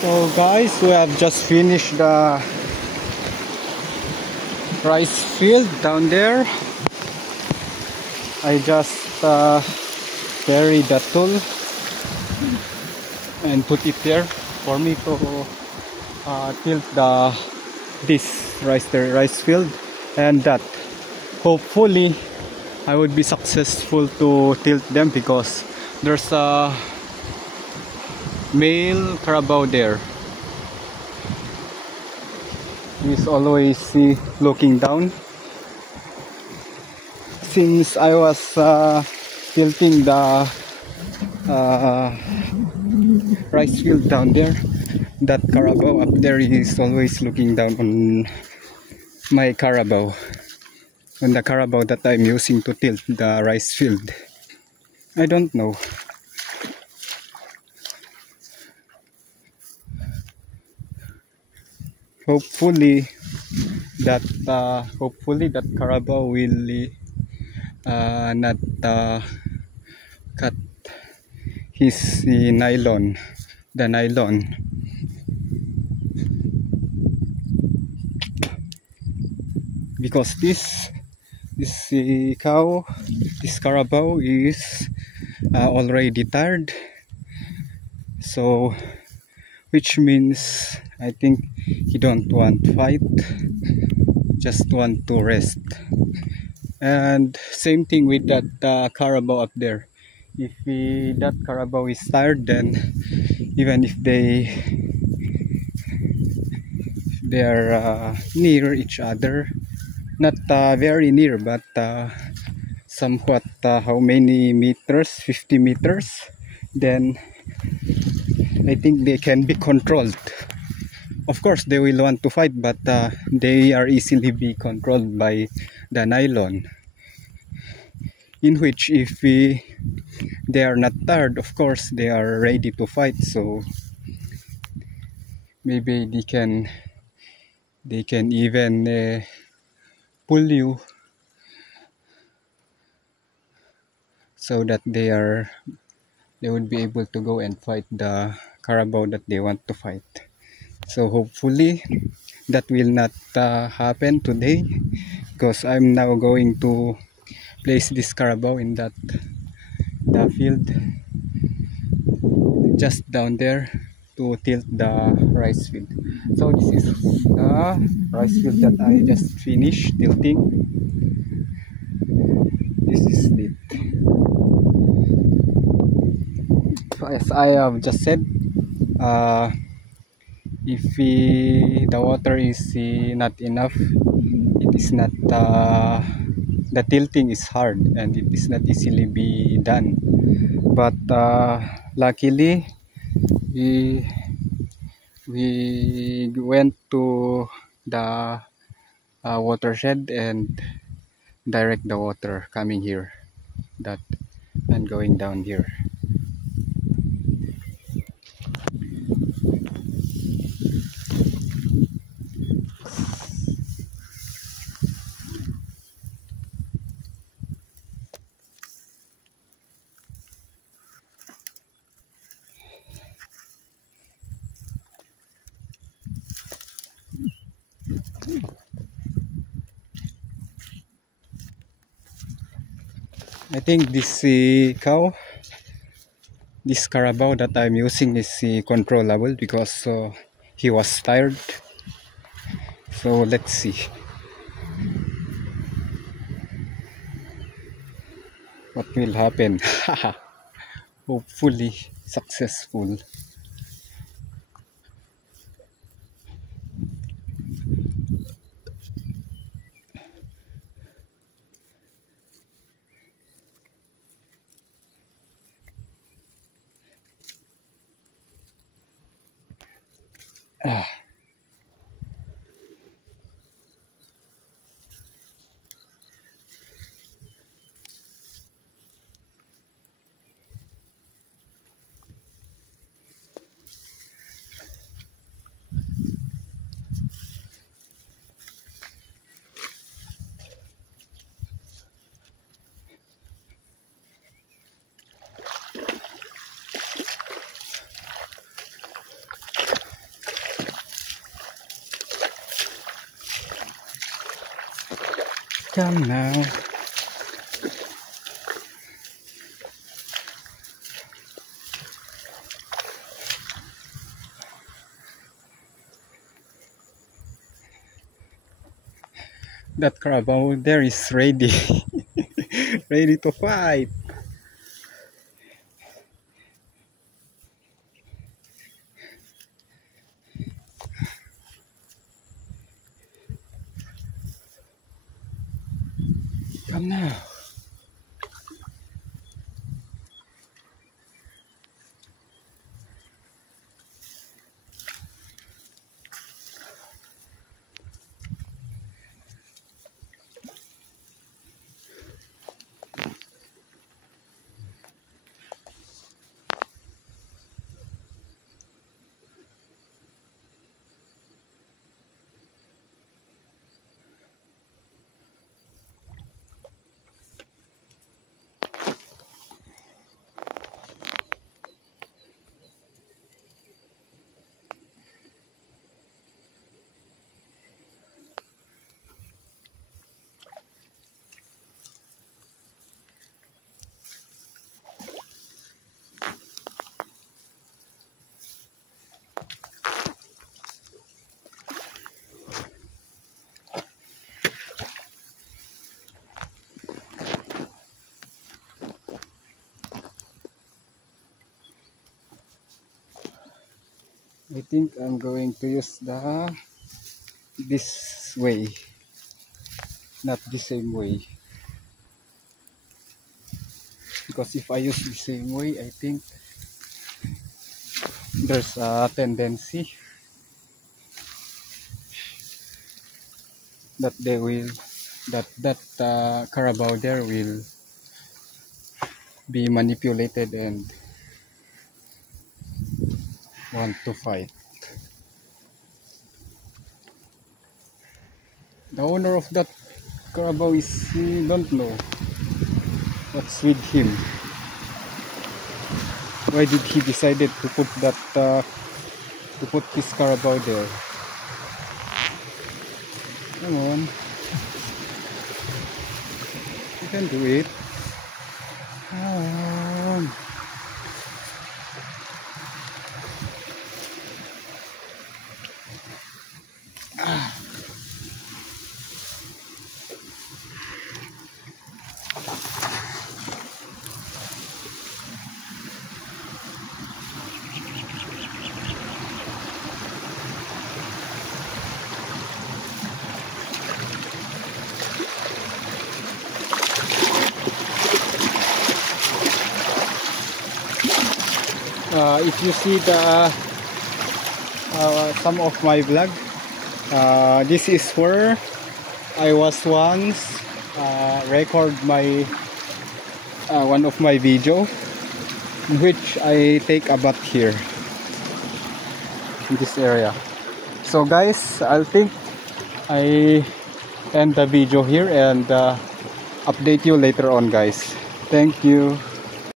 So guys, we have just finished the rice field down there. I just carry the tool and put it there for me to tilt the rice field, and that hopefully I would be successful to tilt them because there's a male carabao there. He's always looking down. Since I was tilting the rice field down there, that carabao up there is always looking down on my carabao, on the carabao that I'm using to tilt the rice field. I don't know. Hopefully that carabao will not cut his nylon, the nylon. Because this carabao is already tired, so which means I think he don't want fight, just want to rest. And same thing with that carabao up there. If that carabao is tired, then even if they are near each other, not very near, but somewhat, how many meters, 50 meters, then I think they can be controlled. Of course they will want to fight, but they are easily be controlled by the nylon, in which if they are not tired, of course they are ready to fight, so maybe they can even pull you, so that they would be able to go and fight the carabao that they want to fight. So hopefully that will not happen today, because I'm now going to place this carabao in the field just down there to tilt the rice field. So this is the rice field that I just finished tilting. This is it. So as I have just said, if the water is not enough, it is not the tilting is hard and it is not easily be done. But luckily we went to the watershed and direct the water coming here, that and going down here. I think this this carabao that I'm using is controllable, because he was tired. So let's see what will happen. Hopefully successful. Come now. That Carabao there is ready. Ready to fight. Come now. I think I'm going to use this way, not the same way. Because if I use the same way, I think there's a tendency that Carabao there will be manipulated and want to fight. The owner of that Carabao is, he don't know what's with him. Why did he decided to put his Carabao there? Come on, you can do it. Come on. If you see some of my vlog, this is where I was once record my one of my video in which I take a bath here in this area. So guys, I think I end the video here and update you later on, guys. Thank you.